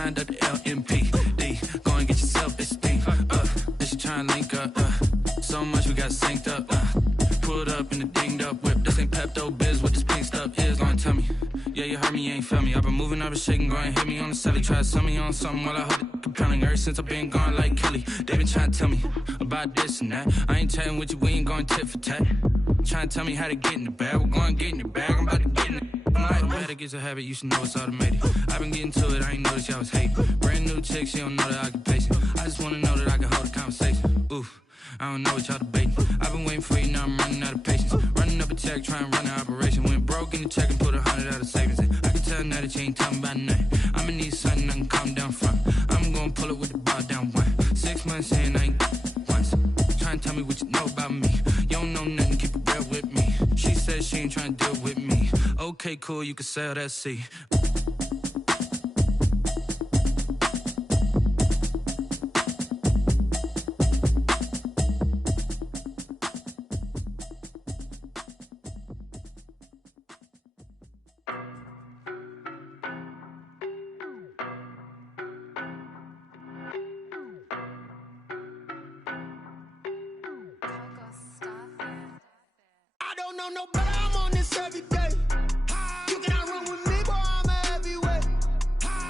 trying to LMPD. Go and get yourself this thing. Then she trying to link up. So much we got synced up. Pulled up in the dinged up whip. This ain't Pepto Biz, what this pink stuff is. Long tell me. Yeah, you heard me, you ain't feel me. I've been moving, I've been shaking, go and hit me on the celly. Try to sell me on something while I hold it compelling. Ever since I've been gone like Kelly, they been trying to tell me about this and that. I ain't chatting with you, we ain't going tit for tat. Trying to tell me how to get in the bag. We're going to get in the bag, I'm about to get in it. I'm like, automatic is a habit, you should know it's automated. I've been getting to it, I ain't noticed y'all was hating. Brand new chick, she don't know the occupation. I just want to know that I can hold a conversation. Oof, I don't know what y'all debating. I've been waiting for you, now I'm running out of patience. Running up a check, trying to run an operation. Went broke in the check and put 100 out of savings in. I can tell now that you ain't talking about nothing. I'ma need something I can calm down from. I'm gonna pull it with the bar down one. 6 months in, I ain't once. Trying to tell me what you know about me. You don't know nothing, keep it real with me. She said she ain't trying to deal with me. Okay, cool, you can sell that seat. No, but I'm on this every day. You cannot run with me, boy, I'm a heavyweight.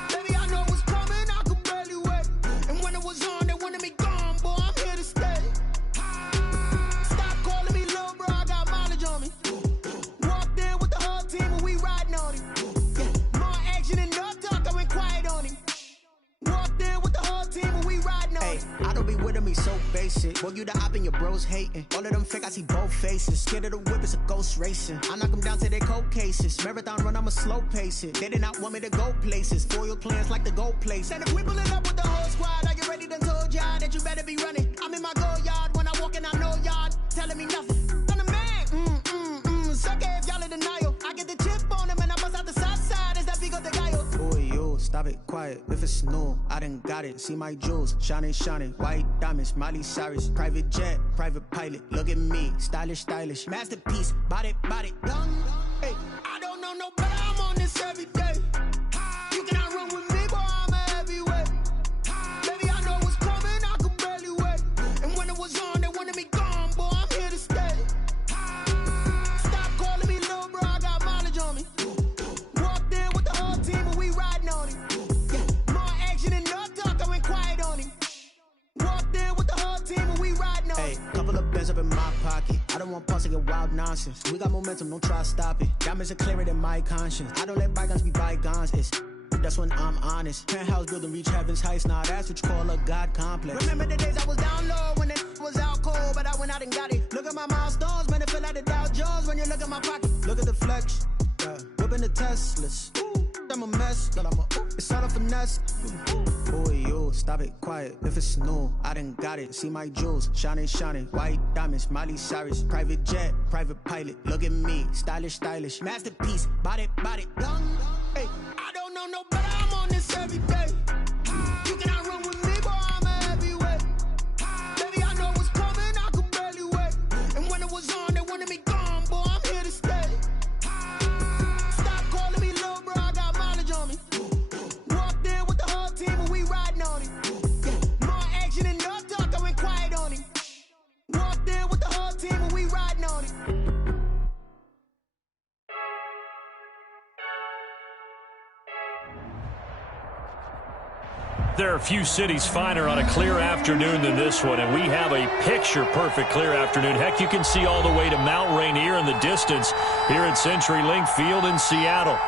Baby, I know what's coming, I could barely wait. And when it was on, they wanted me gone, boy, I'm here to stay. Stop calling me little bro, I got mileage on me. Walked in with the whole team and we riding on him. More action and no talk, I went quiet on him. Walked in with the whole team and we riding on him. I don't be with him, he's so basic. Boy, you the op and your bros hating. All of them fake, I see both faces. Scared of the whip, it's a ghost racing. I knock them down to their cold cases. Marathon run, I'ma slow pace it. They did not want me to go places. Foil plans like the gold place. And if we pulling up with the whole squad, I get ready to told y'all that you better be running. I'm in my go yard when I walk in, I know y'all telling me nothing. I'm the man, sucker if y'all in denial. I get the chip on them and I bust out the south side. Is that big of the guy? Boy, yo, stop it, quiet. If it's new, I done got it. See my jewels, shining, shining. White diamonds, Miley Cyrus. Private jet, private pilot. Look at me, stylish, stylish. Masterpiece, body, young. Hey, I don't know no better, I'm on this every day. You cannot run with me, boy, I'm a heavyweight. Baby, I know what's coming, I could barely wait. And when it was on, they wanted me gone, boy, I'm here to stay. Stop calling me little bro, I got mileage on me. Walked in with the whole team and we riding on him. More action and no talk, I went quiet on him. Walked in with the whole team and we riding on him. Hey, couple of bands up in my pocket. I don't want pause to get wild nonsense. We got momentum, don't try to stop it. Diamonds are clearer than my conscience. I don't let bygones be bygones. It's that's when I'm honest. Penthouse building reach heaven's heights. Now that's what you call a God complex. Remember the days I was down low when it was out cold, but I went out and got it. Look at my milestones, man, it feel like the Dow Jones when you look at my pocket. Look at the flex, whipping the Teslas. I'm a mess, but it's all a finesse. Boy, yo, stop it, quiet. If it's new, I done got it. See my jewels, shining, shining. White diamonds, Miley Cyrus. Private jet, private pilot. Look at me, stylish, stylish. Masterpiece, body, young. Hey, I don't know no better, I'm on this every day. You cannot run with me, boy, I'm a heavyweight. Baby, I know what's coming, I could barely wait. And when it was on, they wanted me gone, boy, I'm here to stay. Stop calling me little bro, I got mileage on me. Walked in with the whole team and we riding on him. More action and no talk, I went quiet on him. Walked in with the whole team and we riding on him. There are few cities finer on a clear afternoon than this one, and we have a picture-perfect clear afternoon. Heck, you can see all the way to Mount Rainier in the distance here at CenturyLink Field in Seattle.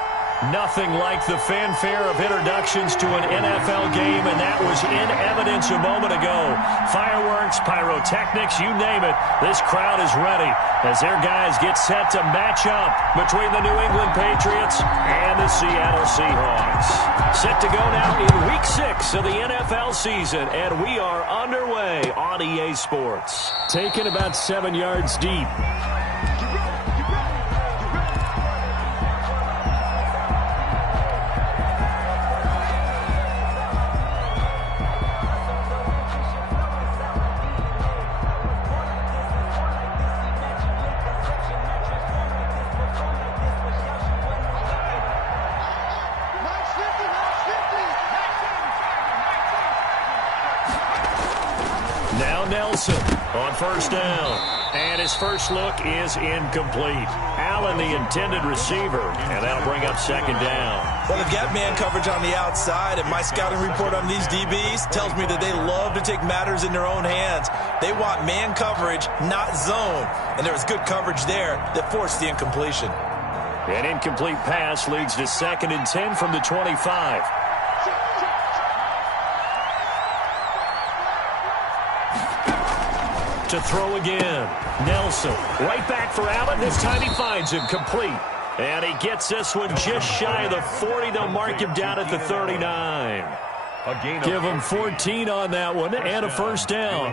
Nothing like the fanfare of introductions to an NFL game, and that was in evidence a moment ago. Fireworks, pyrotechnics, you name it. This crowd is ready as their guys get set to match up between the New England Patriots and the Seattle Seahawks. Set to go now in Week 6 of the NFL season, and we are underway on EA Sports. Taken about 7 yards deep. Now Nelson on first down. And his first look is incomplete. Allen, the intended receiver, and that'll bring up second down. Well, they've got man coverage on the outside, and my scouting report on these DBs tells me that they love to take matters in their own hands. They want man coverage, not zone. And there was good coverage there that forced the incompletion. An incomplete pass leads to 2nd and 10 from the 25. To throw again. Nelson right back for Allen. This time he finds him complete. And he gets this one just shy of the 40. They'll mark him down at the 39. Give him 14 on that one and a first down.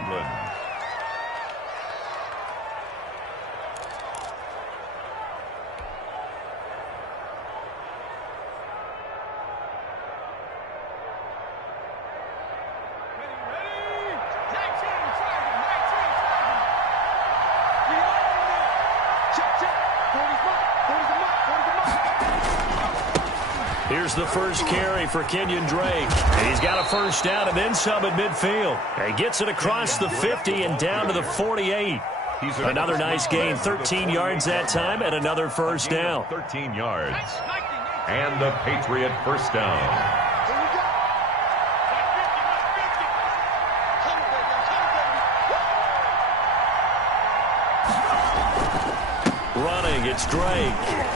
Here's the first carry for Kenyon Drake. He's got a first down and then some at midfield. He gets it across the 50 and down to the 48. Another nice gain, 13 yards that time, and another first down. 13 yards. And the Patriot first down. Running, it's Drake.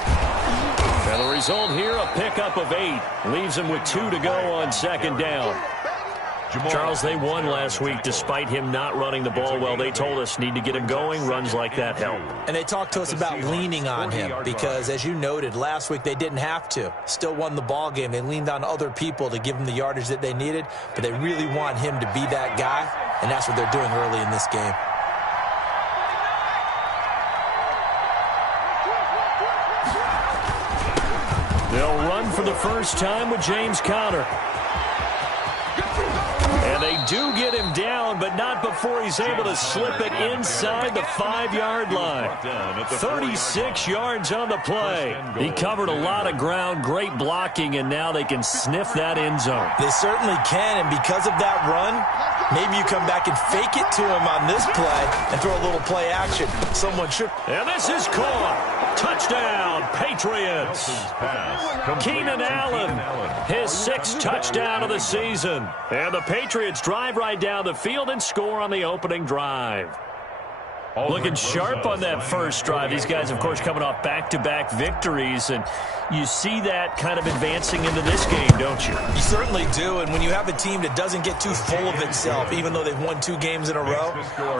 And the result here, a pickup of 8. Leaves him with 2 to go on second down. Charles, they won last week despite him not running the ball well. They told us need to get him going. Runs like that help. And they talked to us about leaning on him because, as you noted, last week they didn't have to. Still won the ball game. They leaned on other people to give them the yardage that they needed, but they really want him to be that guy, and that's what they're doing early in this game. They'll run for the first time with James Conner. And they do get him down, but not before he's able to slip it inside the 5-yard line. 36 yards on the play. He covered a lot of ground, great blocking, and now they can sniff that end zone. They certainly can, and because of that run, maybe you come back and fake it to him on this play and throw a little play action. Someone should. And this is caught. Touchdown, Patriots. Keenan Allen, his 6th touchdown of the season. And the Patriots drive right down the field and score on the opening drive. Looking sharp on that first drive. These guys, of course, coming off back-to-back victories, and you see that kind of advancing into this game, don't you? You certainly do, and when you have a team that doesn't get too full of itself, even though they've won 2 games in a row,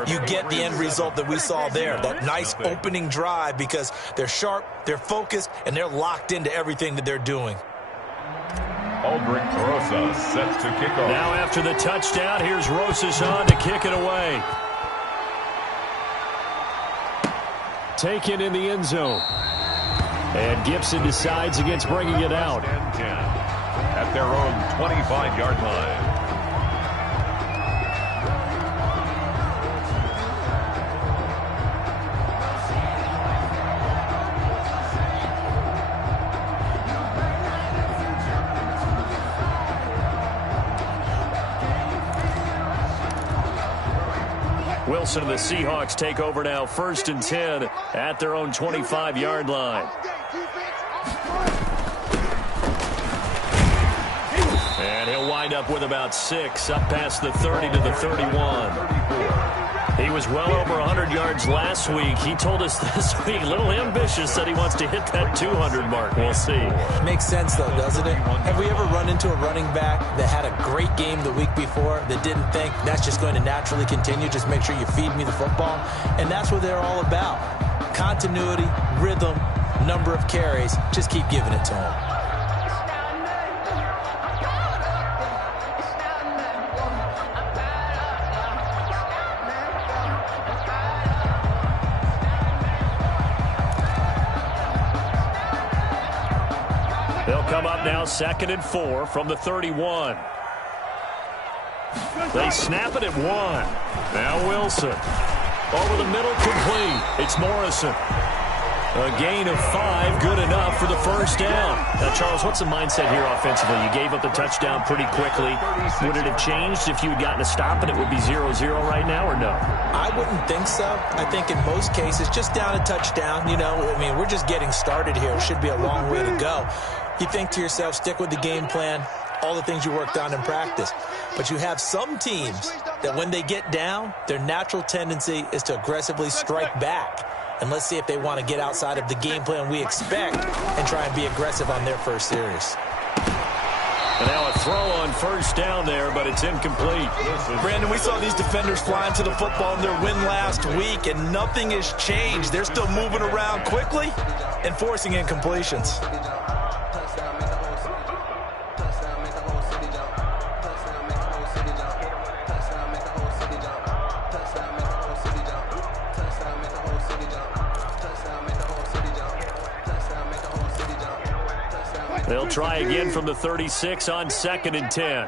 you get the end result that we saw there, that nice opening drive, because they're sharp, they're focused, and they're locked into everything that they're doing. Aldrich Rosas sets to kick off. Now after the touchdown, here's Rosas on to kick it away. Taken in the end zone. And Gibson decides against bringing it out. At their own 25-yard line. Wilson and the Seahawks take over now, 1st and 10 at their own 25-yard line. And he'll wind up with about 6, up past the 30 to the 31. He was well over 100 yards last week. He told us this week, a little ambitious, that he wants to hit that 200 mark. We'll see. Makes sense, though, doesn't it? Have we ever run into a running back that had a great game the week before that didn't think that's just going to naturally continue? Just make sure you feed me the football. And that's what they're all about. Continuity, rhythm, number of carries. Just keep giving it to him. They'll come up now 2nd and 4 from the 31. They snap it at 1. Now Wilson. Over the middle, complete. It's Morrison. A gain of 5, good enough for the first down. Now, Charles, what's the mindset here offensively? You gave up the touchdown pretty quickly. Would it have changed if you had gotten a stop and it would be 0-0 right now, or no? I wouldn't think so. I think in most cases, just down a touchdown, we're just getting started here. It should be a long way to go. You think to yourself, stick with the game plan, all the things you worked on in practice. But you have some teams that when they get down, their natural tendency is to aggressively strike back. And let's see if they want to get outside of the game plan we expect and try and be aggressive on their first series. And now a throw on first down there, but it's incomplete. Brandon, we saw these defenders flying to the football in their win last week, and nothing has changed. They're still moving around quickly and forcing incompletions. They'll try again from the 36 on 2nd and 10.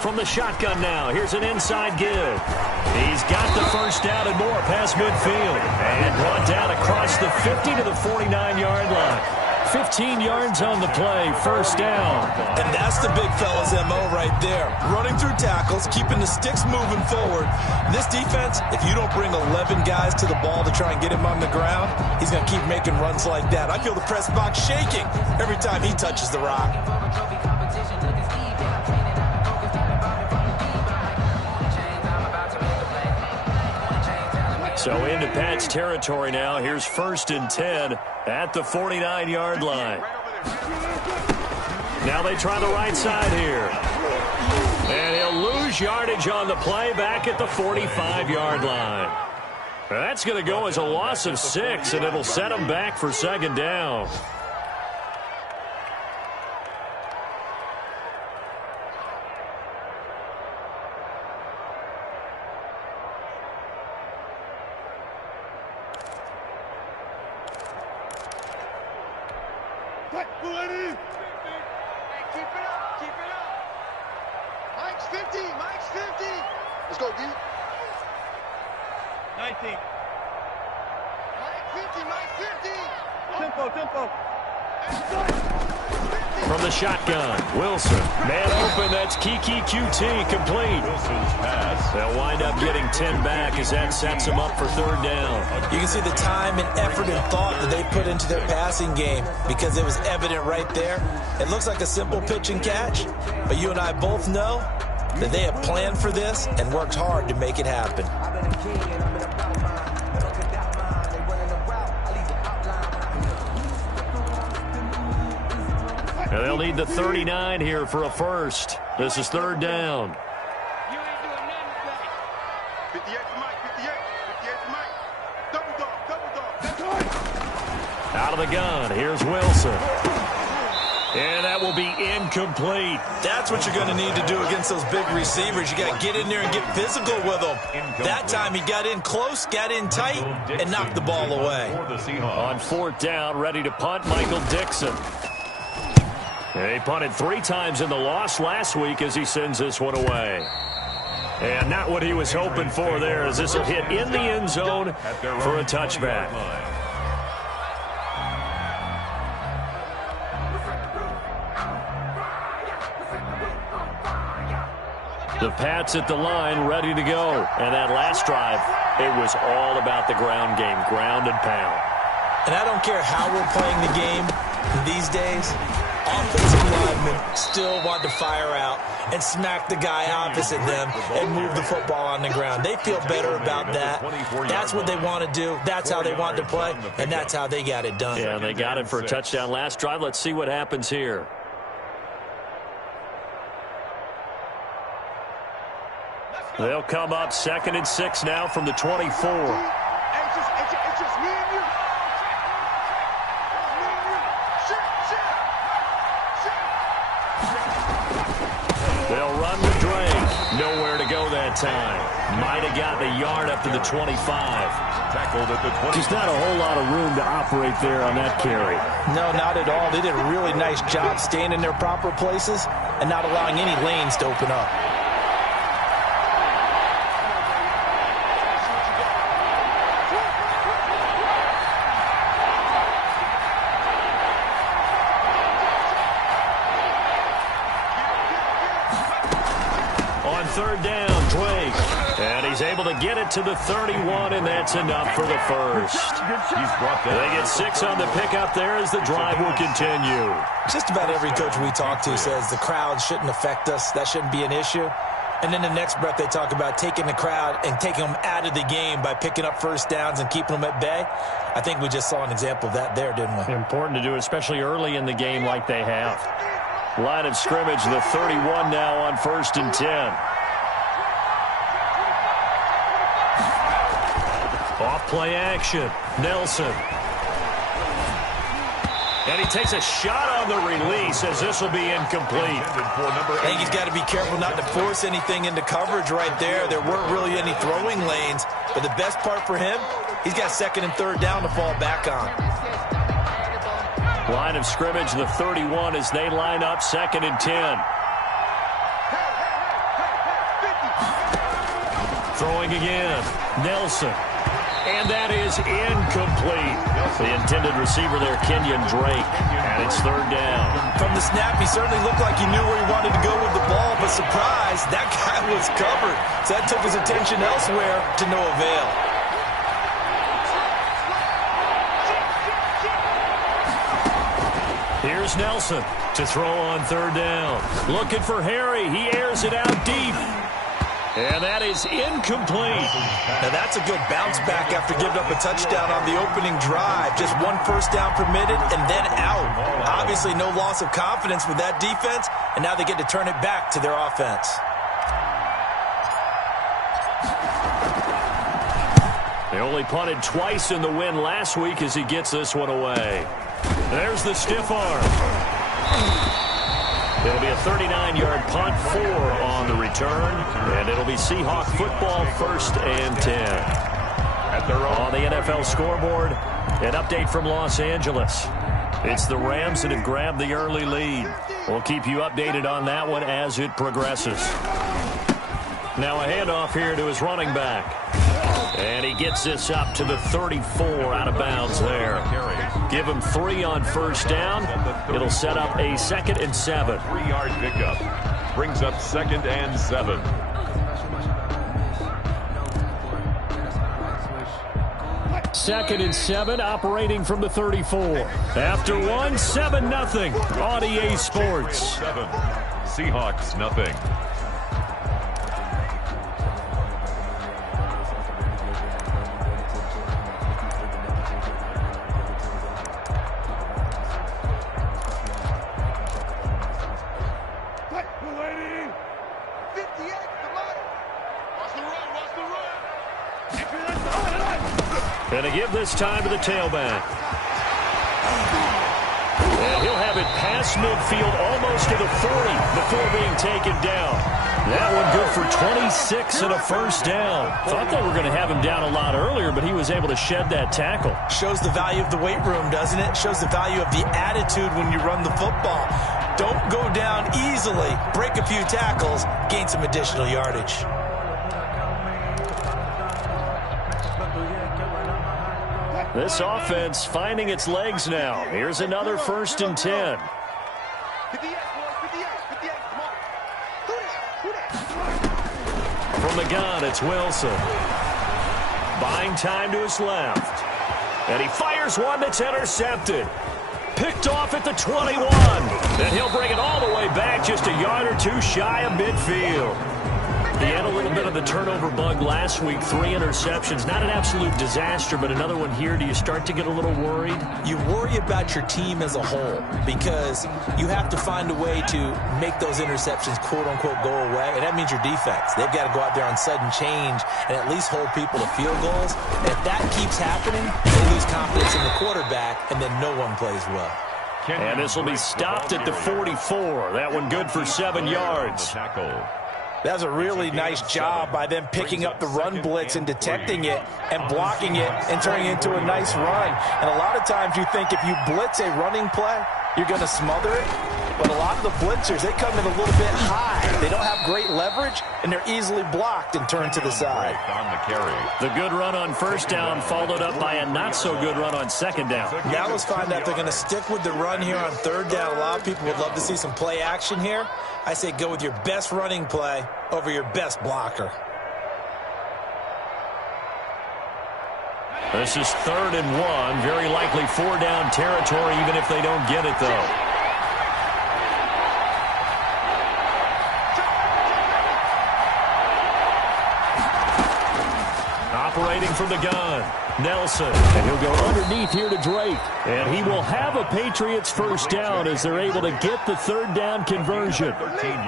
From the shotgun now, here's an inside give. He's got the first down and more past midfield. And brought down across the 50 to the 49-yard line. 15 yards on the play, first down. And that's the big fella's MO right there. Running through tackles, keeping the sticks moving forward. This defense, if you don't bring 11 guys to the ball to try and get him on the ground, he's going to keep making runs like that. I feel the press box shaking every time he touches the rock. So into Pat's territory now. Here's 1st and 10 at the 49-yard line. Now they try the right side here. And he'll lose yardage on the play back at the 45-yard line. That's going to go as a loss of 6, and it'll set him back for 2nd down. Mike's 50. Let's go, D. 19. Mike 50. Tempo. From the shotgun, Wilson. Man open, that's Kiki QT, complete. They'll wind up getting 10 back as that sets them up for 3rd down. You can see the time and effort and thought that they put into their passing game because it was evident right there. It looks like a simple pitch and catch, but you and I both know that they have planned for this and worked hard to make it happen. And they'll need the 39 here for a first. This is 3rd down. 58 for Mike. 58 for Mike. Double dog. Out of the gun, here's Wilson. And that will be incomplete. That's what you're going to need to do against those big receivers. You got to get in there and get physical with them. That time he got in close, got in tight, and knocked the ball away. On 4th down, ready to punt, Michael Dixon. He punted 3 times in the loss last week as he sends this one away. And not what he was hoping for there, as this will hit in the end zone for a touchback. The Pats at the line, ready to go. And that last drive, it was all about the ground game, ground and pound. And I don't care how we're playing the game these days, offensive linemen still want to fire out and smack the guy opposite them and move the football on the ground. They feel better about that. That's what they want to do. That's how they want to play, and that's how they got it done. Yeah, they got it for a touchdown last drive. Let's see what happens here. They'll come up 2nd and 6 now from the 24. It's just me and you. They'll run with Drake. Nowhere to go that time. Might have gotten a yard up to the 25. Tackled at the 20. Just not a whole lot of room to operate there on that carry. No, not at all. They did a really nice job staying in their proper places and not allowing any lanes to open up. third down. Drake. And he's able to get it to the 31, and that's enough for the first. They get 6 on the pickup there as the drive will continue. Just about every coach we talk to says the crowd shouldn't affect us. That shouldn't be an issue. And then the next breath they talk about taking the crowd and taking them out of the game by picking up first downs and keeping them at bay. I think we just saw an example of that there, didn't we? Important to do, especially early in the game like they have. Line of scrimmage, the 31 now on 1st and 10. Off play action. Nelson. And he takes a shot on the release as this will be incomplete. I think he's got to be careful not to force anything into coverage right there. There weren't really any throwing lanes. But the best part for him, he's got 2nd and 3rd down to fall back on. Line of scrimmage, the 31 as they line up 2nd and 10. Throwing again. Nelson. And that is incomplete. The intended receiver there, Kenyon Drake. And it's 3rd down. From the snap, he certainly looked like he knew where he wanted to go with the ball, but surprise, that guy was covered. So that took his attention elsewhere to no avail. Here's Nelson to throw on 3rd down. Looking for Harry. He airs it out deep. And that is incomplete. Now that's a good bounce back after giving up a touchdown on the opening drive. Just 1 first down permitted and then out. Obviously no loss of confidence with that defense, and now they get to turn it back to their offense. They only punted twice in the win last week as he gets this one away. There's the stiff arm. It'll be a 39-yard punt, 4 on the return, and it'll be Seahawk football 1st and 10. On the NFL scoreboard, an update from Los Angeles. It's the Rams that have grabbed the early lead. We'll keep you updated on that one as it progresses. Now a handoff here to his running back. And he gets this up to the 34 out of bounds there. Give him 3 on 1st down. It'll set up a 2nd and 7. 3-yard pickup. Brings up 2nd and 7. Second and 7, operating from the 34. After 1, 7-0 on EA Sports. 7. Seahawks, nothing. And to give this time to the tailback. And he'll have it past midfield almost to the 40 before being taken down. That one good for 26 and a 1st down. Thought they were going to have him down a lot earlier, but he was able to shed that tackle. Shows the value of the weight room, doesn't it? Shows the value of the attitude when you run the football. Don't go down easily. Break a few tackles, gain some additional yardage. This offense finding its legs now. Here's another 1st and 10. From the gun, it's Wilson. Buying time to his left. And he fires one that's intercepted. Picked off at the 21. And he'll bring it all the way back just a yard or 2 shy of midfield. He had a little bit of the turnover bug last week, 3 interceptions. Not an absolute disaster, but another one here. Do you start to get a little worried? You worry about your team as a whole because you have to find a way to make those interceptions, quote-unquote, go away, and that means your defense. They've got to go out there on sudden change and at least hold people to field goals. And if that keeps happening, they lose confidence in the quarterback, and then no one plays well. And this will be stopped at the 44. That one good for 7 yards. That was a really nice job by them picking up the run blitz and detecting it and blocking it and turning it into a nice run. And a lot of times you think if you blitz a running play, you're going to smother it. But a lot of the blitzers, they come in a little bit high. They don't have great leverage, and they're easily blocked and turned to the side. On the carry. The good run on first down followed up by a not-so-good run on second down. Now let's find out if they're going to stick with the run here on third down. A lot of people would love to see some play action here. I say go with your best running play over your best blocker. This is 3rd and 1. Very likely 4-down territory, even if they don't get it, though. Operating from the gun, Nelson. And he'll go underneath here to Drake. And he will have a Patriots first down as they're able to get the 3rd down conversion.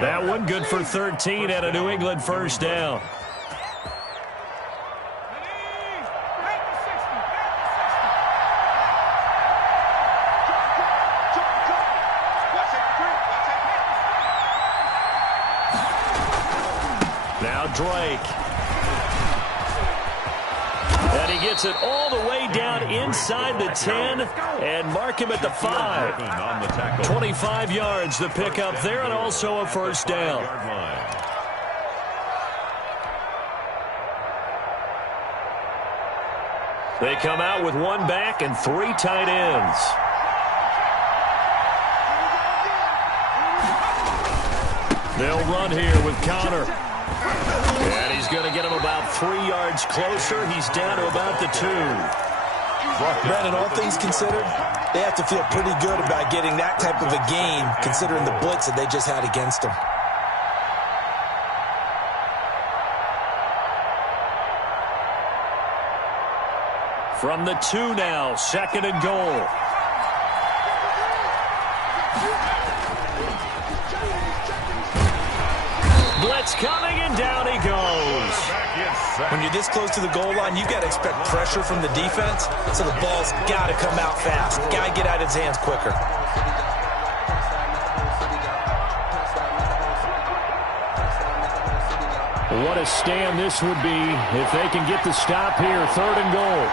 That one good for 13 at a New England first down. Now Drake. And he gets it all the way down inside the 10 and mark him at the 5. 25 yards the pickup there, and also a first down. They come out with 1 back and 3 tight ends. They'll run here with Connor. And he's going to get him about 3 yards closer. He's down to about the 2. Brandon, all things considered, they have to feel pretty good about getting that type of a gain, considering the blitz that they just had against them. From the 2 now, 2nd and goal. Blitz coming, and down he goes. When you're this close to the goal line, you've got to expect pressure from the defense, so the ball's got to come out fast. Got to get out of his hands quicker. What a stand this would be if they can get the stop here. 3rd and goal.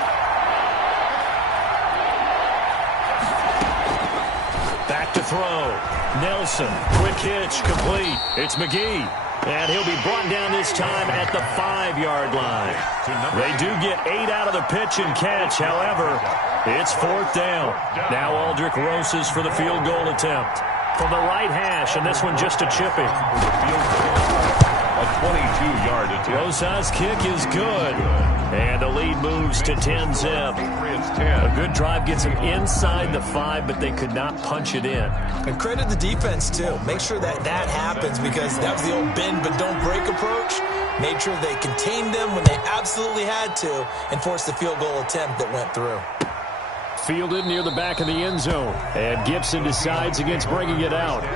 Back to throw. Nelson, quick hitch, complete. It's McGee. And he'll be brought down this time at the 5-yard line. They do get 8 out of the pitch and catch. However, it's 4th down. Now Aldrich Rosas for the field goal attempt. From the right hash, and this one just a chipping. A 22-yard attempt. Rosas' kick is good. And the lead moves to 10-zip. A good drive gets them inside the 5, but they could not punch it in. And credit the defense, too. Make sure that that happens, because that was the old bend but don't break approach. Made sure they contained them when they absolutely had to and forced the field goal attempt that went through. Fielded near the back of the end zone. And Gibson decides against bringing it out. 10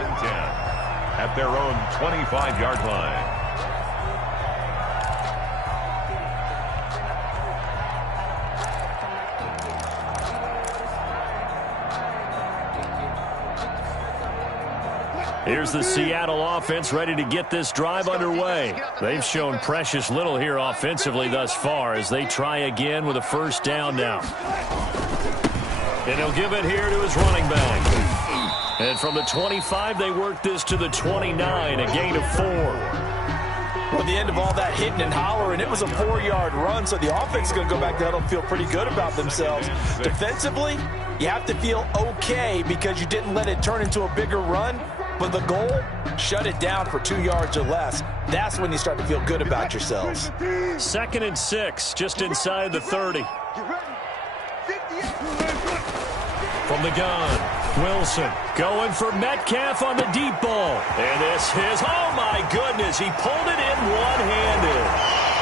at their own 25-yard line. Here's the Seattle offense ready to get this drive underway. They've shown precious little here offensively thus far as they try again with a first down now. And he'll give it here to his running back. And from the 25, they work this to the 29, a gain of 4. Well, at the end of all that hitting and hollering, it was a 4-yard run, so the offense is going to go back to huddle and feel pretty good about themselves. Defensively, you have to feel okay because you didn't let it turn into a bigger run. But the goal, shut it down for 2 yards or less. That's when you start to feel good about yourselves. 2nd and 6, just inside the 30. From the gun, Wilson going for Metcalf on the deep ball. And this is, oh my goodness, he pulled it in one-handed.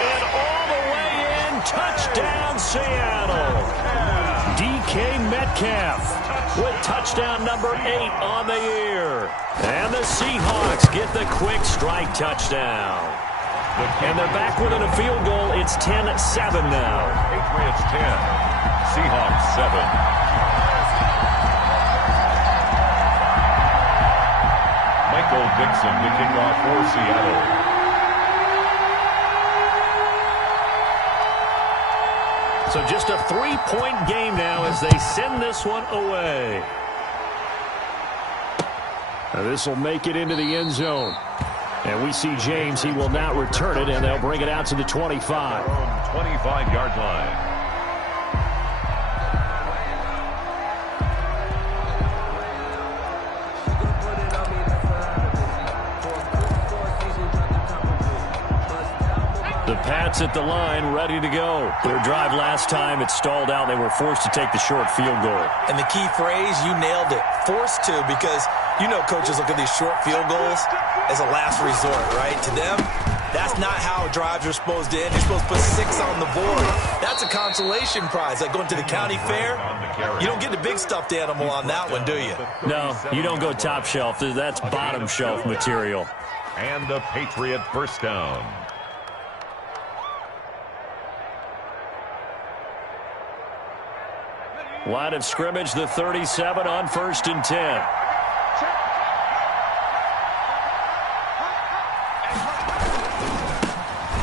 And all the way in, touchdown Seattle. DK Metcalf with touchdown number 8 on the year. And the Seahawks get the quick strike touchdown. And they're back within a field goal. It's 10-7 now. Patriots 10, Seahawks 7. Michael Dixon to kick off for Seattle. So just a 3-point game now as they send this one away. This will make it into the end zone. And we see James. He will not return it, and they'll bring it out to the 25. 25-yard line. The Pats at the line, ready to go. Their drive last time, it stalled out. They were forced to take the short field goal. And the key phrase, you nailed it, forced to, because you know coaches look at these short field goals as a last resort, right? To them, that's not how drives are supposed to end. You're supposed to put 6 on the board. That's a consolation prize, like going to the county fair. You don't get the big stuffed animal on that one, do you? No, you don't go top shelf. That's bottom shelf material. And the Patriot first down. Line of scrimmage, the 37 on 1st and 10.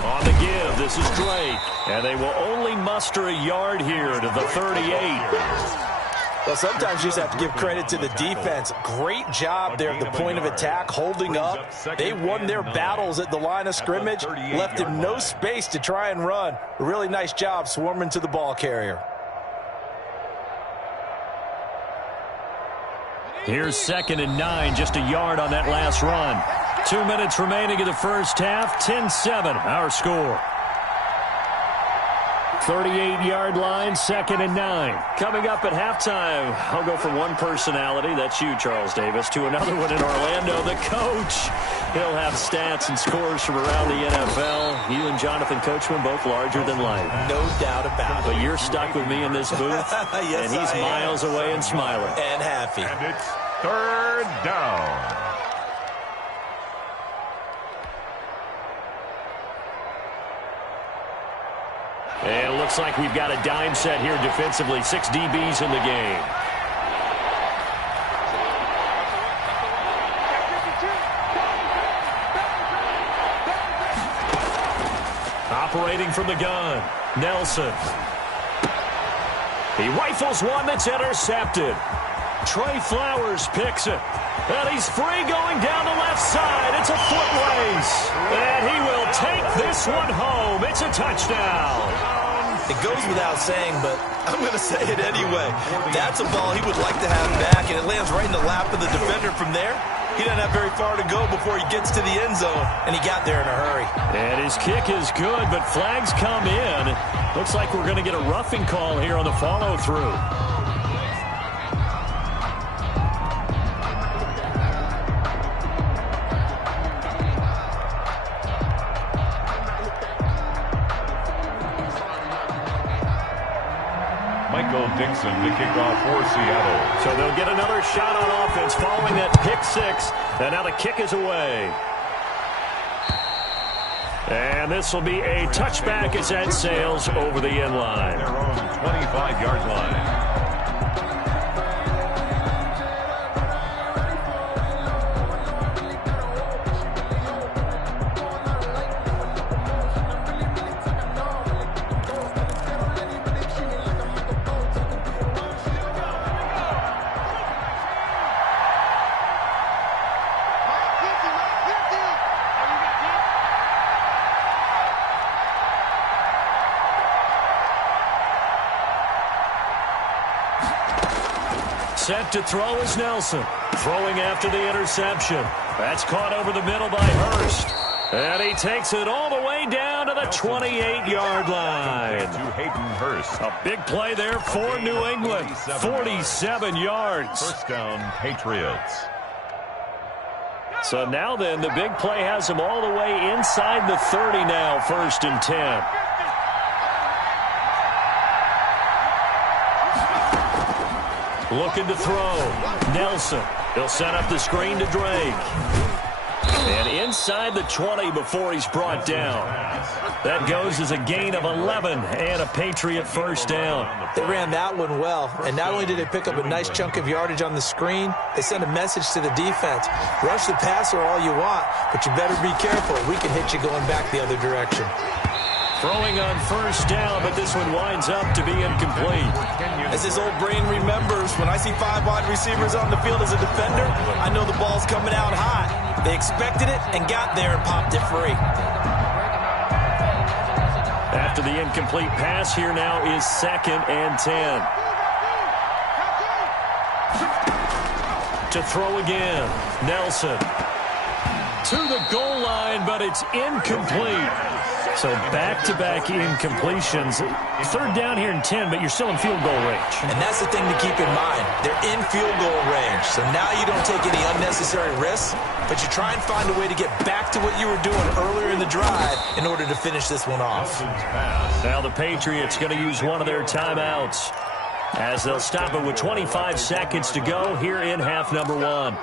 On the give, this is Drake. And they will only muster a yard here to the 38. Well, sometimes you just have to give credit to the defense. Great job there at the point of attack, holding up. They won their battles at the line of scrimmage, left him no space to try and run. A really nice job swarming to the ball carrier. Here's 2nd and 9, just a yard on that last run. 2 minutes remaining in the first half, 10-7, our score. 38-yard line, 2nd and 9. Coming up at halftime, I'll go from one personality, that's you, Charles Davis, to another one in Orlando, the coach. He'll have stats and scores from around the NFL. You and Jonathan Coachman, both larger than life. No doubt about it. But you're stuck with me in this booth, yes, and he's miles away and smiling. And happy. And it's 3rd down. And it looks like we've got a dime set here defensively. 6 DBs in the game. Operating from the gun, Nelson. He rifles one that's intercepted. Trey Flowers picks it. And he's free going down the left side. It's a foot race. And he will take this one home. It's a touchdown. It goes without saying, but I'm going to say it anyway. That's a ball he would like to have back, and it lands right in the lap of the defender from there. He doesn't have very far to go before he gets to the end zone, and he got there in a hurry. And his kick is good, but flags come in. Looks like we're going to get a roughing call here on the follow-through. Dixon to kick off for Seattle. So they'll get another shot on offense following that pick 6. And now the kick is away. And this will be a touchback as that sails over the end line. Their own 25-yard line. Set to throw is Nelson. Throwing after the interception. That's caught over the middle by Hurst. And he takes it all the way down to the 28-yard line. To Hayden Hurst. A big play there for New England. 47 yards. First down, Patriots. So now then, the big play has him all the way inside the 30 now, 1st and 10. Looking to throw. Nelson. He'll set up the screen to Drake. And inside the 20 before he's brought down. That goes as a gain of 11 and a Patriot first down. They ran that one well, and not only did they pick up a nice chunk of yardage on the screen, they sent a message to the defense. Rush the passer all you want, but you better be careful. We can hit you going back the other direction. Throwing on first down, but this one winds up to be incomplete. As his old brain remembers, when I see 5 wide receivers on the field as a defender, I know the ball's coming out hot. They expected it and got there and popped it free. After the incomplete pass, here now is 2nd and 10. To throw again, Nelson. To the goal line, but it's incomplete. So back-to-back incompletions. 3rd down here and 10, but you're still in field goal range. And that's the thing to keep in mind. They're in field goal range. So now you don't take any unnecessary risks, but you try and find a way to get back to what you were doing earlier in the drive in order to finish this one off. Now the Patriots going to use one of their timeouts as they'll stop it with 25 seconds to go here in half number 1.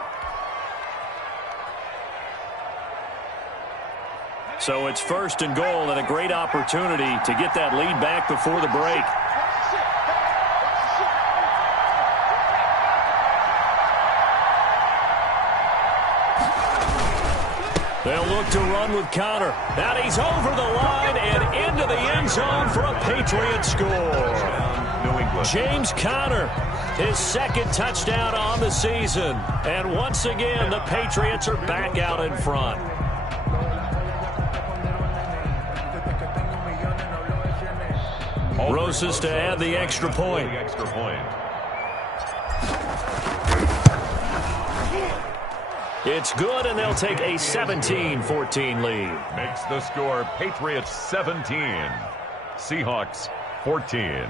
So it's 1st and goal and a great opportunity to get that lead back before the break. They'll look to run with Conner. Now he's over the line and into the end zone for a Patriot score. James Conner, his 2nd touchdown on the season. And once again, the Patriots are back out in front. Rosas to add the extra point. It's good, and they'll take a 17-14 lead. Makes the score Patriots 17, Seahawks 14.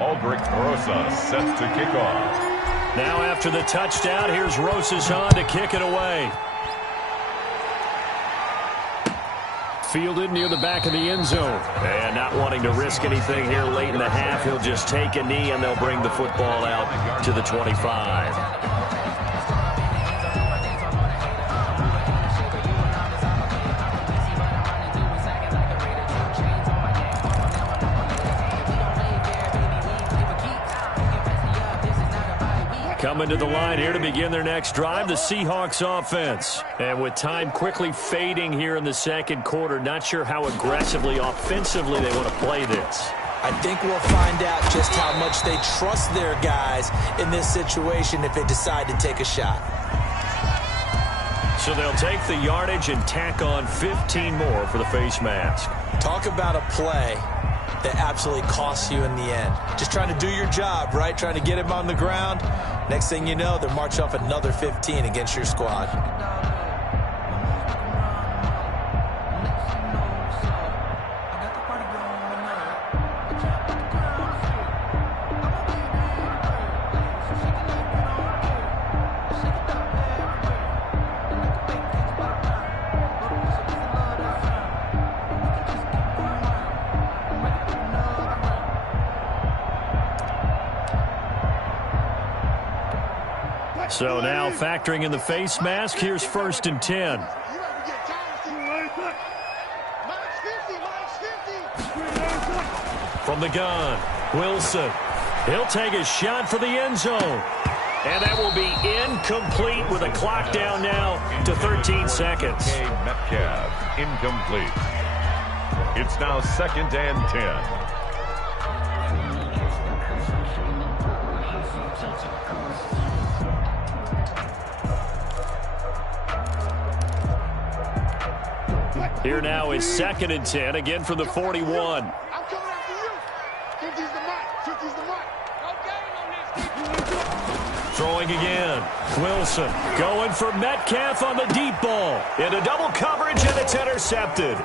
Aldrich Rosas set to kick off. Now after the touchdown, here's Rosas on to kick it away. Fielded near the back of the end zone. And not wanting to risk anything here late in the half, he'll just take a knee and they'll bring the football out to the 25. Coming to the line here to begin their next drive, the Seahawks offense. And with time quickly fading here in the 2nd quarter, not sure how aggressively, offensively they want to play this. I think we'll find out just how much they trust their guys in this situation if they decide to take a shot. So they'll take the yardage and tack on 15 more for the face mask. Talk about a play that absolutely costs you in the end. Just trying to do your job, right? Trying to get him on the ground. Next thing you know, they'll march off another 15 against your squad. So now factoring in the face mask, here's 1st and 10. From the gun, Wilson. He'll take a shot for the end zone. And that will be incomplete with a clock down now to 13 seconds. Metcalf, incomplete. It's now 2nd and 10. Here now is 2nd and 10, again from the 41. I'm coming after you. 50's the mark. 50's the mark. Throwing again. Wilson going for Metcalf on the deep ball. Into double coverage, and it's intercepted.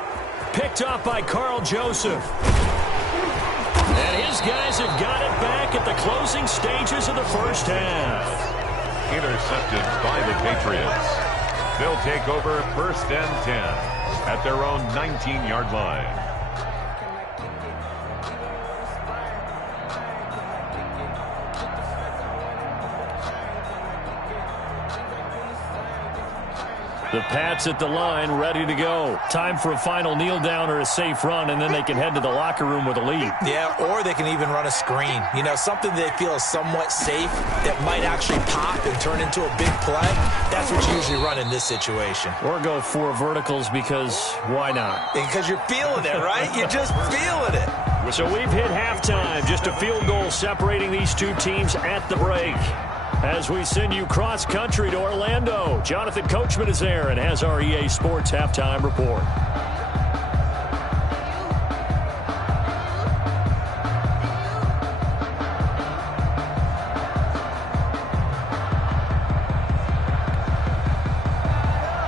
Picked off by Carl Joseph. And his guys have got it back at the closing stages of the 1st half. Intercepted by the Patriots. They'll take over 1st and 10. At their own 19-yard line. The Pats at the line, ready to go. Time for a final kneel down or a safe run, and then they can head to the locker room with a lead. Yeah, or they can even run a screen. You know, something they feel is somewhat safe that might actually pop and turn into a big play. That's what you usually run in this situation. Or go 4 verticals because why not? Because you're feeling it, right? You're just feeling it. So we've hit halftime. Just a field goal separating these two teams at the break. As we send you cross-country to Orlando, Jonathan Coachman is there and has our EA Sports Halftime Report.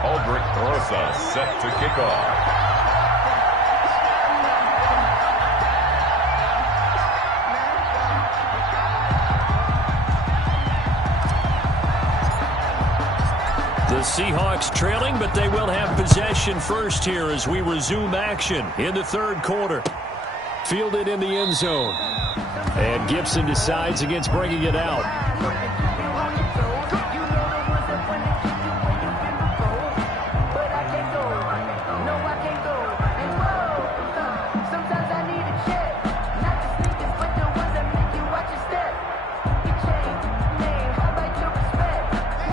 Aldrich Rosa set to kick off. The Seahawks trailing, but they will have possession first here as we resume action in the third quarter. Fielded in the end zone. And Gibson decides against bringing it out.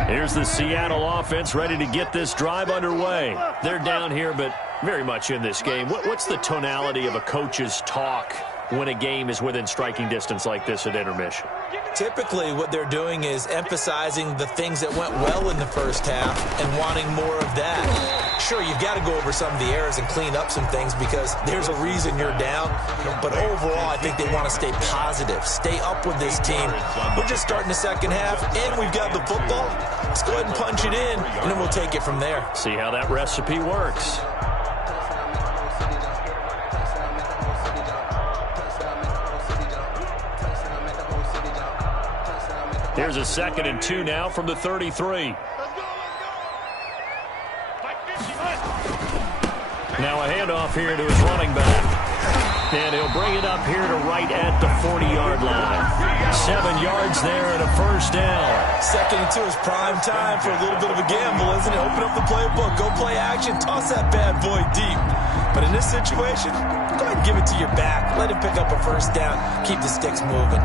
Here's the Seattle offense ready to get this drive underway. They're down here, but very much in this game. What's the tonality of a coach's talk when a game is within striking distance like this at intermission? Typically, what they're doing is emphasizing the things that went well in the first half and wanting more of that. Sure, you've got to go over some of the errors and clean up some things because there's a reason you're down. But overall, I think they want to stay positive, stay up with this team. We're just starting the second half, and we've got the football. Let's go ahead and punch it in, and then we'll take it from there. See how that recipe works. Here's a 2nd and 2 now from the 33. Now a handoff here to his running back. And he'll bring it up here to right at the 40-yard line. 7 yards there and a first down. 2nd and 2 is prime time for a little bit of a gamble, isn't it? Open up the playbook, go play action, toss that bad boy deep. But in this situation, go ahead and give it to your back. Let him pick up a first down. Keep the sticks moving.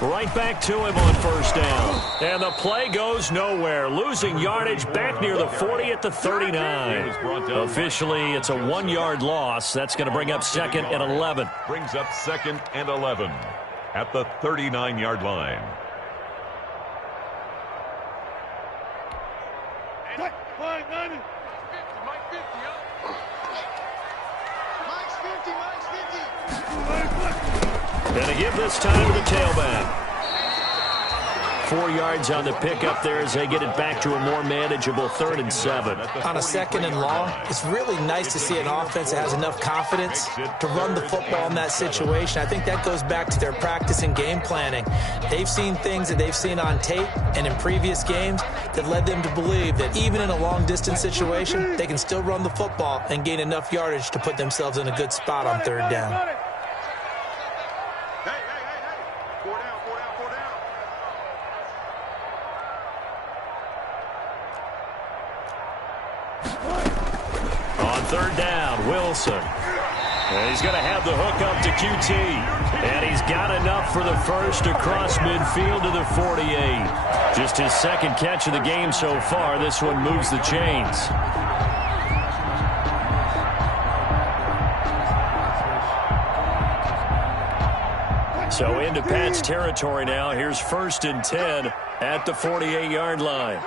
Right back to him on first down. And the play goes nowhere. Losing yardage back near the 40 at the 39. Officially, it's a 1-yard loss. That's going to bring up 2nd and 11. Brings up 2nd and 11 at the 39-yard line. And a give this time to the tailback. 4 yards on the pickup there as they get it back to a more manageable 3rd and 7. On a 2nd and long, it's really nice to see an offense that has enough confidence to run the football in that situation. I think that goes back to their practice and game planning. They've seen things that they've seen on tape and in previous games that led them to believe that even in a long-distance situation, they can still run the football and gain enough yardage to put themselves in a good spot on 3rd down. On 3rd down, Wilson. And he's going to have the hook up to QT. And he's got enough for the first across midfield to the 48. Just his 2nd catch of the game so far. This one moves the chains. So into Pat's territory now. Here's 1st and 10 at the 48-yard line.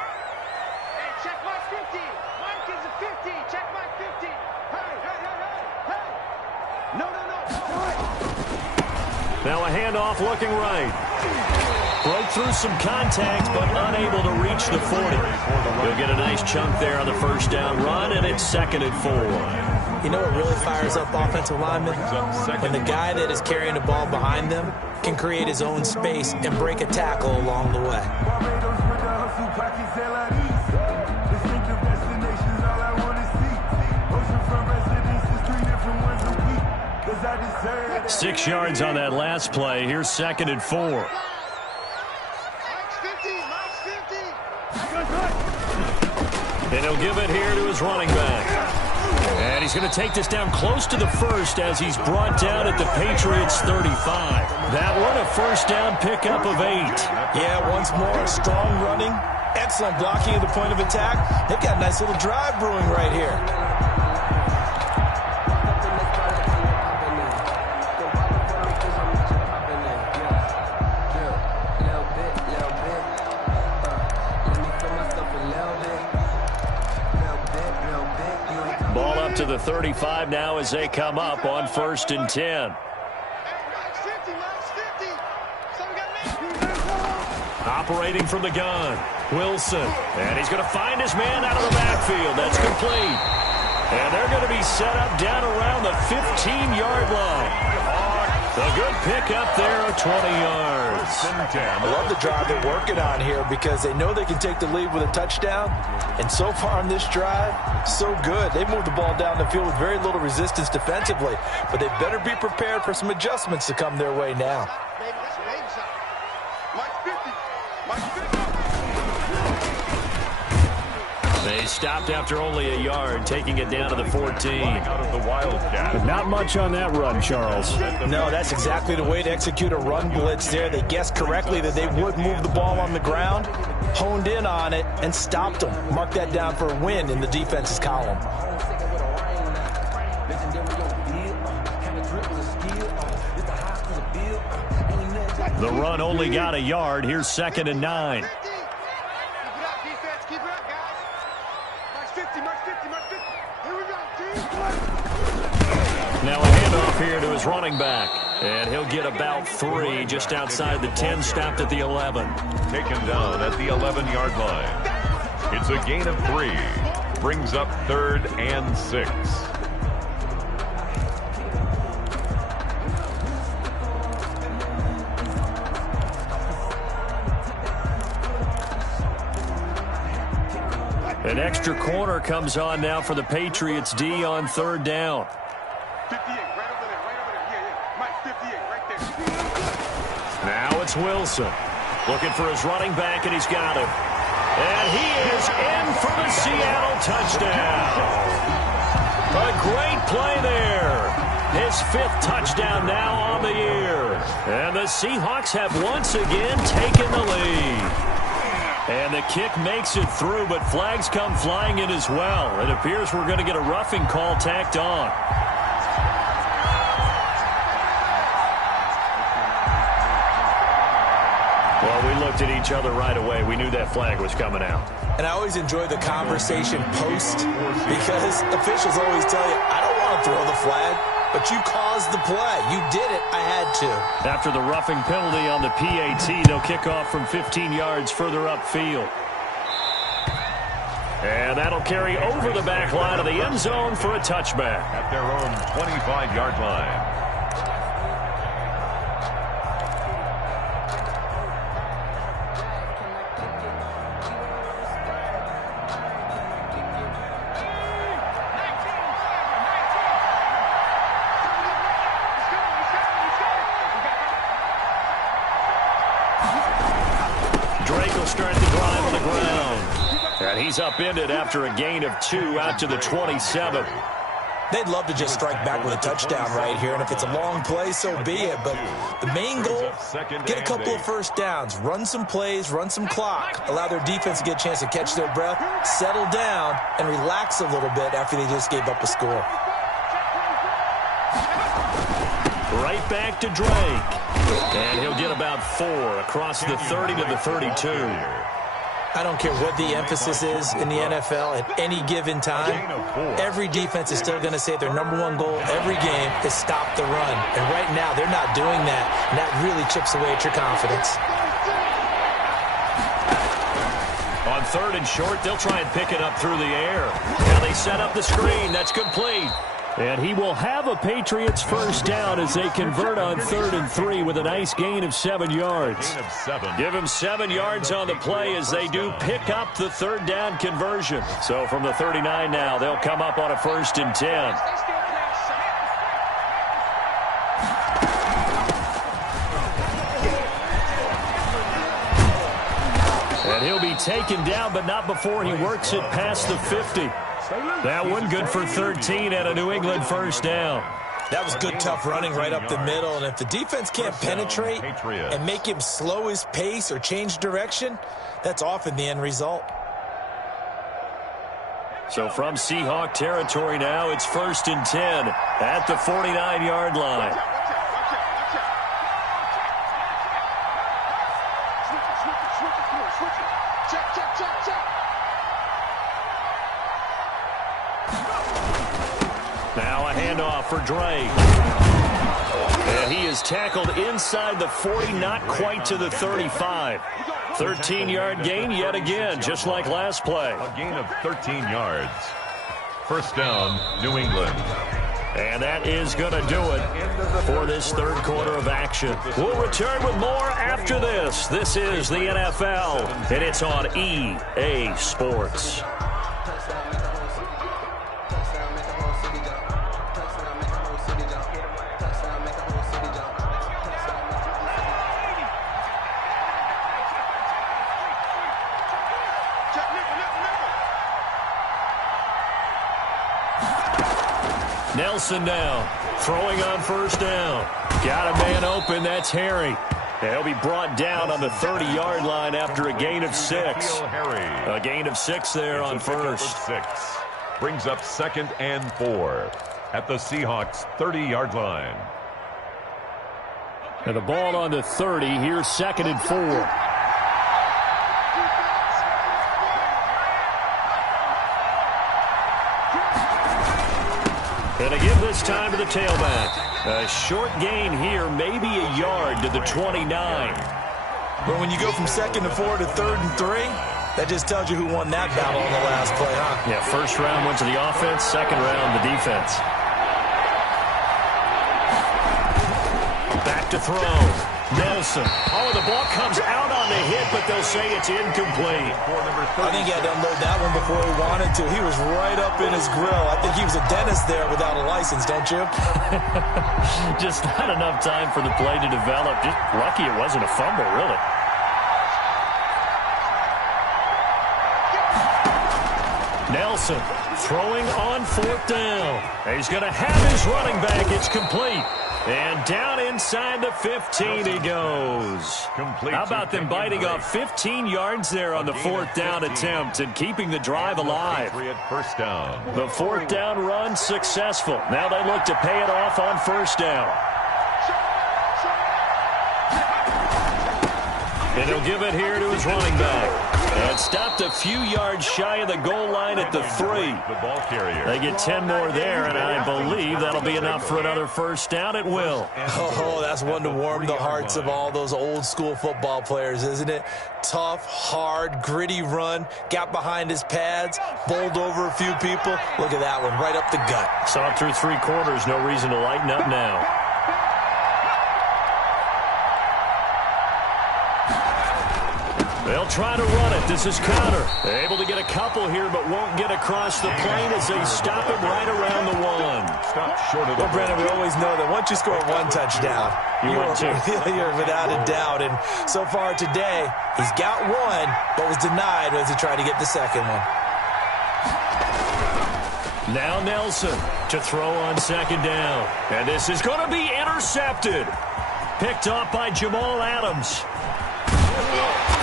Now a handoff looking right. Broke through some contact, but unable to reach the 40. He'll get a nice chunk there on the first down run, and it's 2nd and 4. You know what really fires up offensive linemen? When the guy that is carrying the ball behind them can create his own space and break a tackle along the way. 6 yards on that last play. Here's 2nd and 4. And he'll give it here to his running back. And he's going to take this down close to the first as he's brought down at the Patriots' 35. That one a first down pickup of 8. Yeah, once more, strong running, excellent blocking at the point of attack. They've got a nice little drive brewing right here. Ball up to the 35 now as they come up on 1st and 10. Operating from the gun, Wilson. And he's going to find his man out of the backfield. That's complete. And they're going to be set up down around the 15-yard line. A good pick up there of 20 yards. I love the drive they're working on here because they know they can take the lead with a touchdown. And so far on this drive, so good. They moved the ball down the field with very little resistance defensively. But they better be prepared for some adjustments to come their way now. They stopped after only a yard, taking it down to the 14. Out of the Wildcat. But not much on that run, Charles. No, that's exactly the way to execute a run blitz there. They guessed correctly that they would move the ball on the ground, honed in on it, and stopped them. Mark that down for a win in the defense's column. The run only got a yard. Here's 2nd and 9. Now a handoff here to his running back. And he'll get about 3 just outside the 10, stopped at the 11. Taken down at the 11-yard line. It's a gain of 3. Brings up 3rd and 6. An extra corner comes on now for the Patriots D on 3rd down. 58, right over there, right over there. Yeah. Mike, 58, right there. Now it's Wilson. Looking for his running back, and he's got him. And he is in for the Seattle touchdown. A great play there. His 5th touchdown now on the year. And the Seahawks have once again taken the lead. And the kick makes it through, but flags come flying in as well. It appears we're going to get a roughing call tacked on. Well, we looked at each other right away. We knew that flag was coming out. And I always enjoy the conversation post because officials always tell you, I don't want to throw the flag, but you caused the play. You did it. I had to. After the roughing penalty on the PAT, they'll kick off from 15 yards further upfield. And that'll carry over the back line of the end zone for a touchback. At their own 25-yard line. He's upended after a gain of 2 out to the 27. They'd love to just strike back with a touchdown right here, and if it's a long play, so be it. But the main goal, get a couple of first downs, run some plays, run some clock, allow their defense to get a chance to catch their breath, settle down, and relax a little bit after they just gave up a score. Right back to Drake. And he'll get about 4 across the 30 to the 32. I don't care what the emphasis is in the NFL at any given time. Every defense is still going to say their #1 goal every game is stop the run. And right now, they're not doing that. And that really chips away at your confidence. On 3rd and short, they'll try and pick it up through the air. And they set up the screen. That's complete. And he will have a Patriots first down as they convert on 3rd and 3 with a nice gain of 7 yards. Give him 7 yards on the play as they do pick up the 3rd down conversion. So from the 39 now, they'll come up on a 1st and 10. And he'll be taken down, but not before he works it past the 50. That one good for 13 at a New England first down. That was good, tough running right up the middle. And if the defense can't penetrate and make him slow his pace or change direction, that's often the end result. So from Seahawk territory now, it's 1st and 10 at the 49-yard line. Now a handoff for Drake. And he is tackled inside the 40, not quite to the 35. 13-yard gain yet again, just like last play. A gain of 13 yards. First down, New England. And that is going to do it for this third quarter of action. We'll return with more after this. This is the NFL, and it's on EA Sports. Nelson now, throwing on first down. Got a man open, that's Harry. And he'll be brought down on the 30-yard line after a gain of 6. A gain of 6 there on first. 6. Brings up 2nd and 4 at the Seahawks 30-yard line. And the ball on the 30, here's 2nd and 4. And to give this time to the tailback. A short gain here, maybe a yard to the 29. But when you go from 2nd and 4 to 3rd and 3, that just tells you who won that battle on the last play, huh? Yeah, first round went to the offense, second round the defense. Back to throw. Nelson. Oh, the ball comes out on the hit, but they'll say it's incomplete. I think he had to unload that one before he wanted to. He was right up in his grill. I think he was a dentist there without a license, don't you? Just not enough time for the play to develop. Just lucky it wasn't a fumble, really. Nelson throwing on 4th down. He's going to have his running back. It's complete. And down inside the 15 he goes. How about them biting off 15 yards there on the 4th down attempt and keeping the drive alive? First down. The 4th down run successful. Now they look to pay it off on first down. And he'll give it here to his running back. And stopped a few yards shy of the goal line at the 3. The ball carrier. They get 10 more there, and I believe that'll be enough for another first down. It will. Oh, that's one to warm the hearts of all those old-school football players, isn't it? Tough, hard, gritty run. Got behind his pads, bowled over a few people. Look at that one, right up the gut. Saw it through 3 quarters. No reason to lighten up now. They'll try to run it. This is Connor. Able to get a couple here, but won't get across the plane as they stop him right around the 1. Stop short of the Brandon, we always know that once you score 1 touchdown, you're without a doubt. And so far today, he's got 1, but was denied as he tried to get the second one. Now Nelson to throw on 2nd down. And this is going to be intercepted. Picked off by Jamal Adams.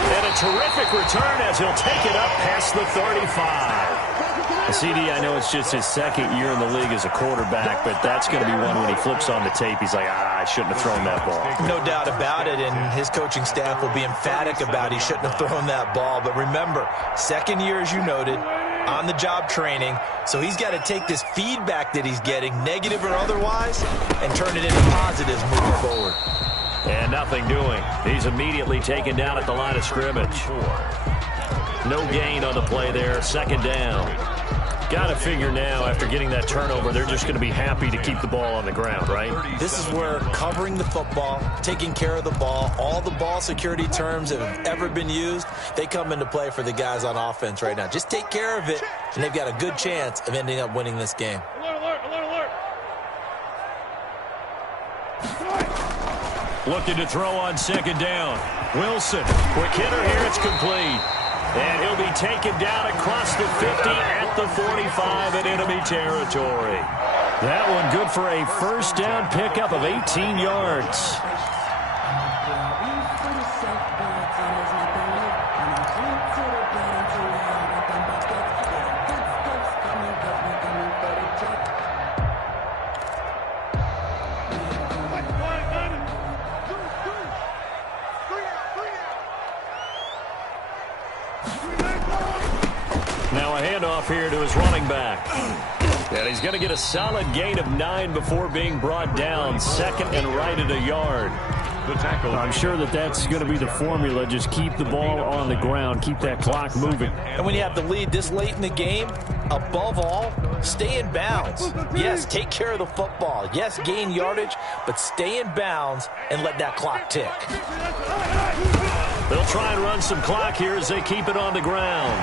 And a terrific return as he'll take it up past the 35. CD, I know it's just his 2nd year in the league as a quarterback, but that's going to be one when he flips on the tape. He's like, I shouldn't have thrown that ball. No doubt about it, and his coaching staff will be emphatic about he shouldn't have thrown that ball. But remember, 2nd year, as you noted, on-the-job training, so he's got to take this feedback that he's getting, negative or otherwise, and turn it into positives moving forward. And nothing doing. He's immediately taken down at the line of scrimmage. No gain on the play there. 2nd down. Got to figure now, after getting that turnover, they're just going to be happy to keep the ball on the ground, right? This is where covering the football, taking care of the ball, all the ball security terms that have ever been used, they come into play for the guys on offense right now. Just take care of it, and they've got a good chance of ending up winning this game. Looking to throw on second down. Wilson, quick hitter here, it's complete. And he'll be taken down across the 50 at the 45 in enemy territory. That one good for a first down pickup of 18 yards. Now a handoff here to his running back. And he's going to get a solid gain of 9 before being brought down. Second and right at a yard. The tackle. I'm sure that's going to be the formula. Just keep the ball on the ground. Keep that clock moving. And when you have the lead this late in the game, above all, stay in bounds. Yes, take care of the football. Yes, gain yardage, but stay in bounds and let that clock tick. They'll try and run some clock here as they keep it on the ground.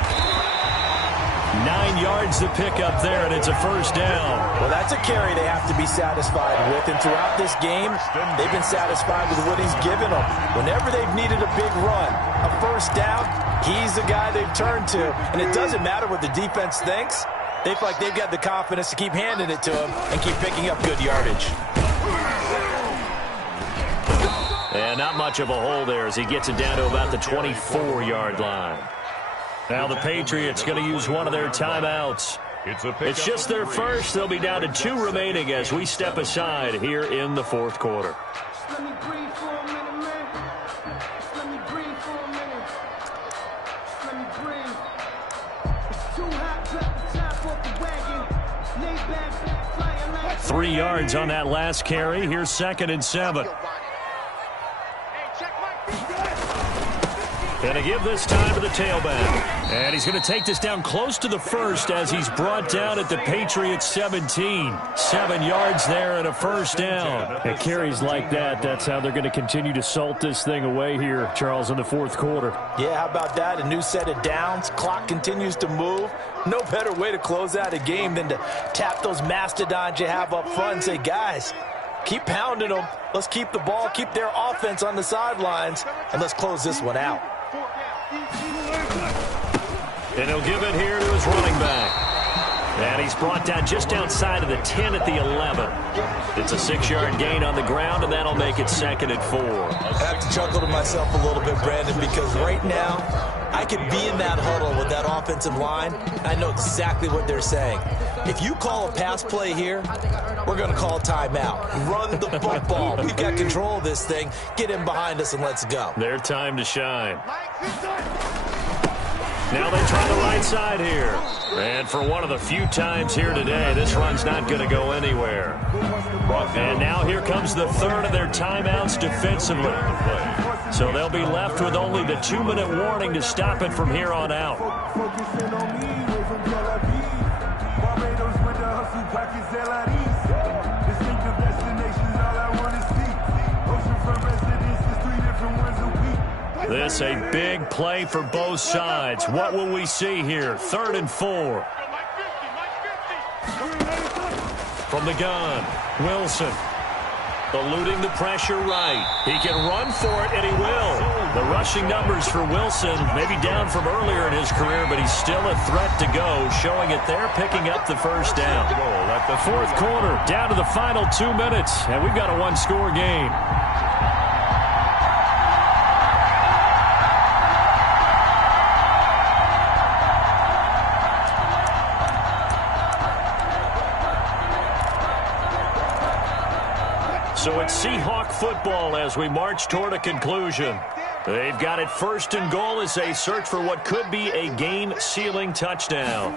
9 yards to pick up there, and it's a first down. Well, that's a carry they have to be satisfied with, and throughout this game, they've been satisfied with what he's given them. Whenever they've needed a big run, a first down, he's the guy they've turned to, and it doesn't matter what the defense thinks. They feel like they've got the confidence to keep handing it to him and keep picking up good yardage. And not much of a hole there as he gets it down to about the 24-yard line. Now the Patriots going to use one of their timeouts. It's just their first. They'll be down to 2 remaining as we step aside here in the fourth quarter. Let me breathe for a minute, man. Let me breathe for a minute. Let me breathe. It's too hot, drop the top off the wagon. Lay back, flying like 3 yards on that last carry. Here's 2nd and 7. Going to give this time to the tailback. And he's going to take this down close to the first as he's brought down at the Patriots 17. 7 yards there and a first down. It carries like that. That's how they're going to continue to salt this thing away here, Charles, in the fourth quarter. Yeah, how about that? A new set of downs. Clock continues to move. No better way to close out a game than to tap those mastodons you have up front and say, guys, keep pounding them. Let's keep the ball, keep their offense on the sidelines, and let's close this one out. And he'll give it here to his running back. And he's brought down just outside of the 10 at the 11. It's a 6-yard gain on the ground, and that'll make it 2nd and 4. I have to chuckle to myself a little bit, Brandon, because right now I could be in that huddle with that offensive line. I know exactly what they're saying. If you call a pass play here, we're going to call a timeout. Run the football. We've got control of this thing. Get in behind us and let's go. Their time to shine. Now they try the right side here. And for one of the few times here today, this run's not going to go anywhere. And now here comes the third of their timeouts defensively. So they'll be left with only the 2-minute warning to stop it from here on out. This a big play for both sides. What will we see here? 3rd and 4. From the gun, Wilson. Eluding the pressure right. He can run for it, and he will. The rushing numbers for Wilson may be down from earlier in his career, but he's still a threat to go, showing it there, picking up the first down. At the fourth quarter, down to the final 2 minutes, and we've got a 1-score game. So it's Seahawk football as we march toward a conclusion. They've got it 1st and goal as they search for what could be a game-sealing touchdown.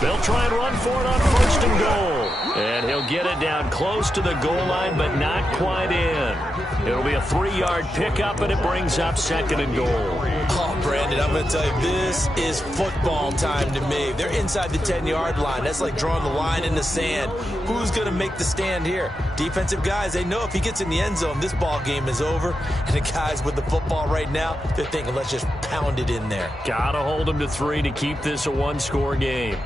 They'll try and run for it on 1st and goal. And he'll get it down close to the goal line, but not quite in. It'll be a 3-yard pickup, and it brings up 2nd and goal. Oh, Brandon, I'm going to tell you, this is football time to me. They're inside the 10-yard line. That's like drawing the line in the sand. Who's going to make the stand here? Defensive guys, they know if he gets in the end zone, this ball game is over. And the guys with the football right now, they're thinking, let's just pound it in there. Got to hold them to 3 to keep this a 1-score game.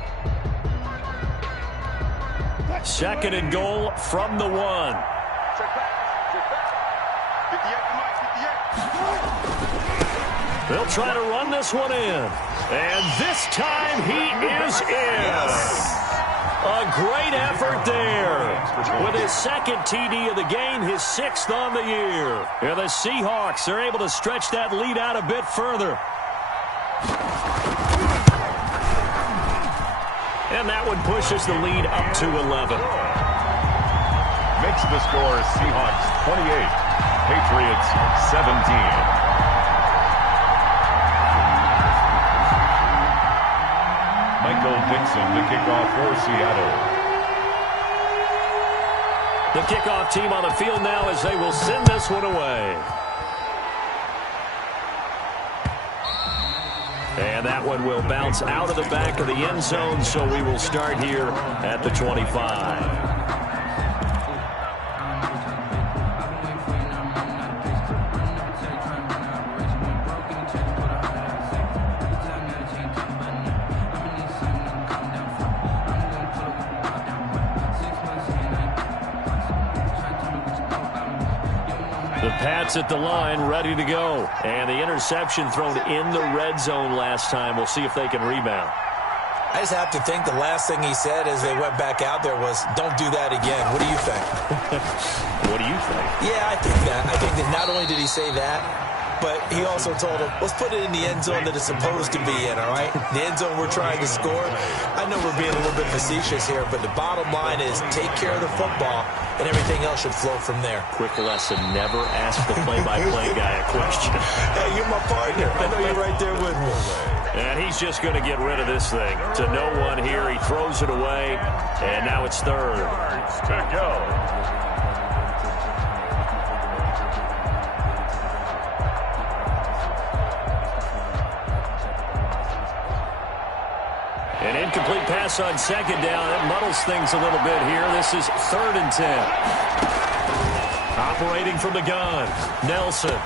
2nd and goal from the 1. They'll try to run this one in. And this time he is in. A great effort there. With his second TD of the game, his 6th on the year. And the Seahawks are able to stretch that lead out a bit further. And that one pushes the lead up to 11. Makes the score Seahawks 28, Patriots 17. Michael Dixon, the kickoff for Seattle. The kickoff team on the field now as they will send this one away. And that one will bounce out of the back of the end zone, so we will start here at the 25. Pats at the line, ready to go. And the interception thrown in the red zone last time. We'll see if they can rebound. I just have to think the last thing he said as they went back out there was, don't do that again. What do you think? What do you think? Yeah, I think that. I think that not only did he say that, but he also told him, let's put it in the end zone that it's supposed to be in, all right? The end zone we're trying to score. I know we're being a little bit facetious here, but the bottom line is take care of the football, and everything else should flow from there. Quick lesson, never ask the play-by-play guy a question. Hey, you're my partner. I know you're right there with me. And he's just going to get rid of this thing. To no one here, he throws it away, and now it's 3rd. To go. An incomplete pass on 2nd down. It muddles things a little bit here. This is 3rd and 10. Operating from the gun, Nelson.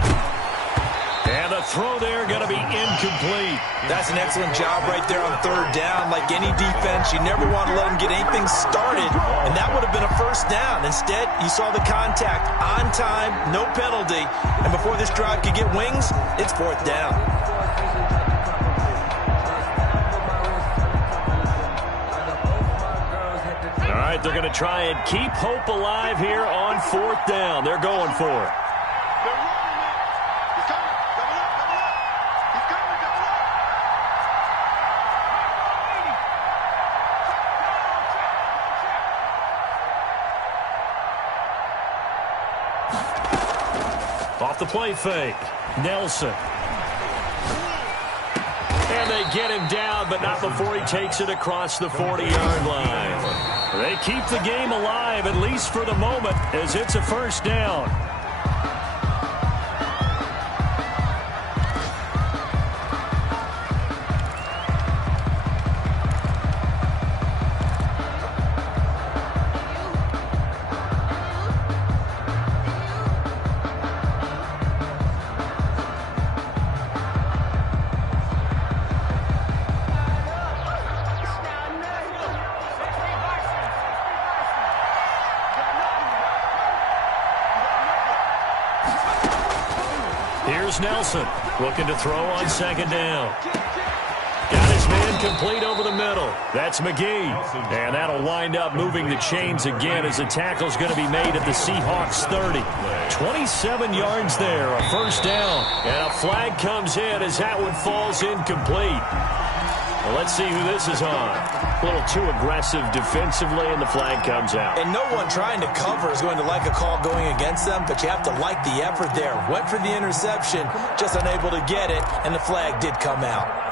And the throw there going to be incomplete. That's an excellent job right there on 3rd down. Like any defense, you never want to let them get anything started, and that would have been a 1st down. Instead, you saw the contact on time, no penalty, and before this drive could get wings, it's 4th down. All right, they're going to try and keep hope alive here on 4th down. They're going for it. Off the play fake, Nelson. And they get him down, but not before he takes it across the 40-yard line. They keep the game alive, at least for the moment, as it's a 1st down. Here's Nelson looking to throw on 2nd down. Got his man complete over the middle. That's McGee. And that'll wind up moving the chains again as the tackle's going to be made at the Seahawks 30. 27 yards there, a 1st down. And a flag comes in as that one falls incomplete. Well, let's see who this is on. A little too aggressive defensively, and the flag comes out. And no one trying to cover is going to like a call going against them, but you have to like the effort there. Went for the interception, just unable to get it, and the flag did come out.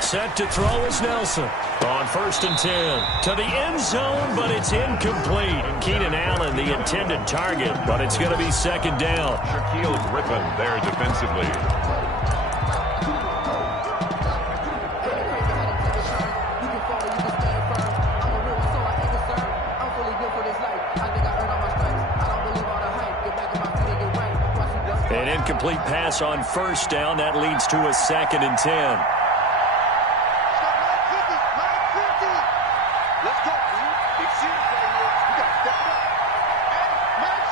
Set to throw is Nelson on 1st and 10 to the end zone, but it's incomplete. Keenan Allen, the intended target, but it's going to be 2nd down. Shaquille Griffin there defensively. incomplete pass on first down. That leads to a 2nd and 10. Let's go, man. It's serious right here. We got to step up. And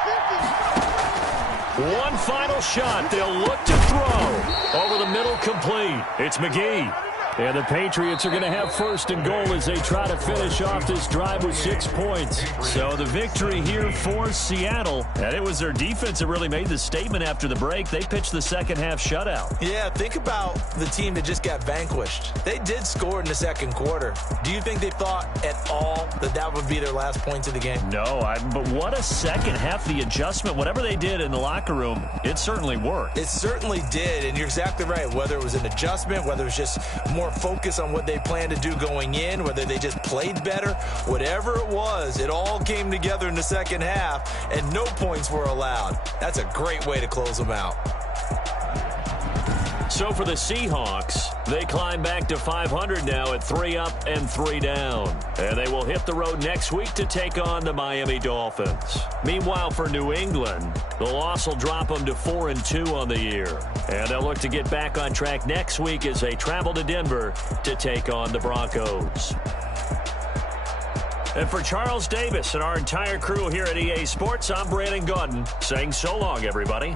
50. One final shot. They'll look to throw. Over the middle, complete. It's McGee. And the Patriots are going to have 1st and goal as they try to finish off this drive with 6 points. So the victory here for Seattle. And it was their defense that really made the statement after the break. They pitched the second half shutout. Yeah, think about the team that just got vanquished. They did score in the second quarter. Do you think they thought at all that that would be their last points of the game? No, but what a second half. The adjustment, whatever they did in the locker room, it certainly worked. It certainly did, and you're exactly right. Whether it was an adjustment, whether it was just more focus on what they planned to do going in, whether they just played better, whatever it was, it all came together in the second half, and no points were allowed. That's a great way to close them out. So for the Seahawks, they climb back to 500 now at 3 up and 3 down. And they will hit the road next week to take on the Miami Dolphins. Meanwhile, for New England, the loss will drop them to 4-2 on the year. And they'll look to get back on track next week as they travel to Denver to take on the Broncos. And for Charles Davis and our entire crew here at EA Sports, I'm Brandon Gaudin saying so long, everybody.